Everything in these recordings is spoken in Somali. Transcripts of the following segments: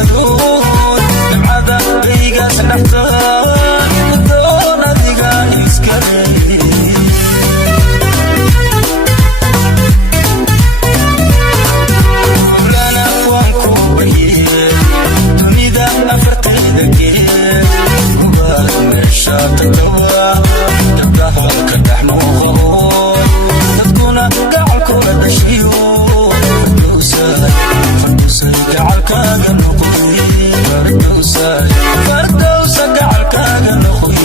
gaduud nimcada baygaas dhextaan doon adiga iskale lana waan ku barye dunida afarteeda geed kubaad meesha tagtawa gabdhaha ka dhex muuqao dadkuna gacalkooda dhashiyo fardowsay gacalkaaga noqoy fardowsa gacalkaaga noqoy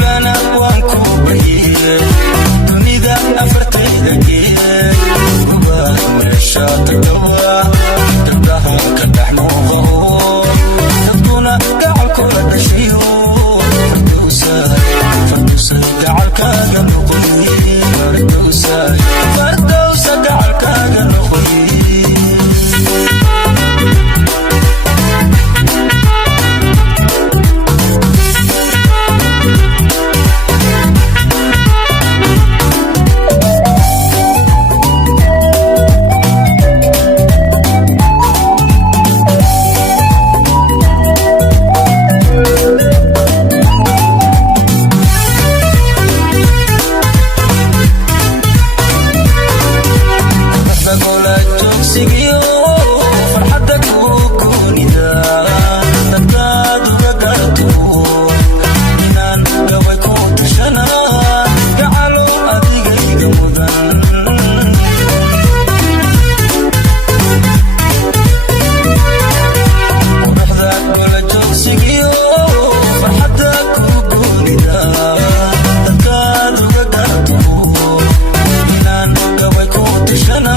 lana waan ku barye dunida afarteeda geed kubaad meesha tagtawa gabdhaha ka dhex muuqao dadkuna gacalkooda dhashiyo fardowsay gacalkaaga noqoy fardowsa gacalkaaga noqoy farxadda kugu goonida dadkaad uga garto inaan gabay ku tashana gacalo adigayga mudan quruxda gola joogsigiyo farxadda kugu goonida dadkaad uga garto inaan gabay ku tashana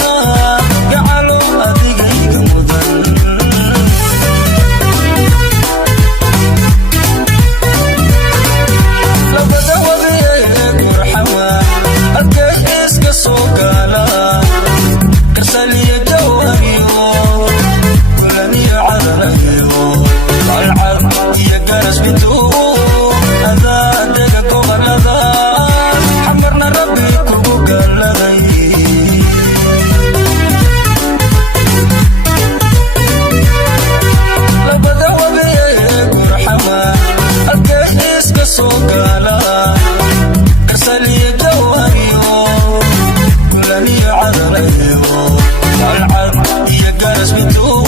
Garas me too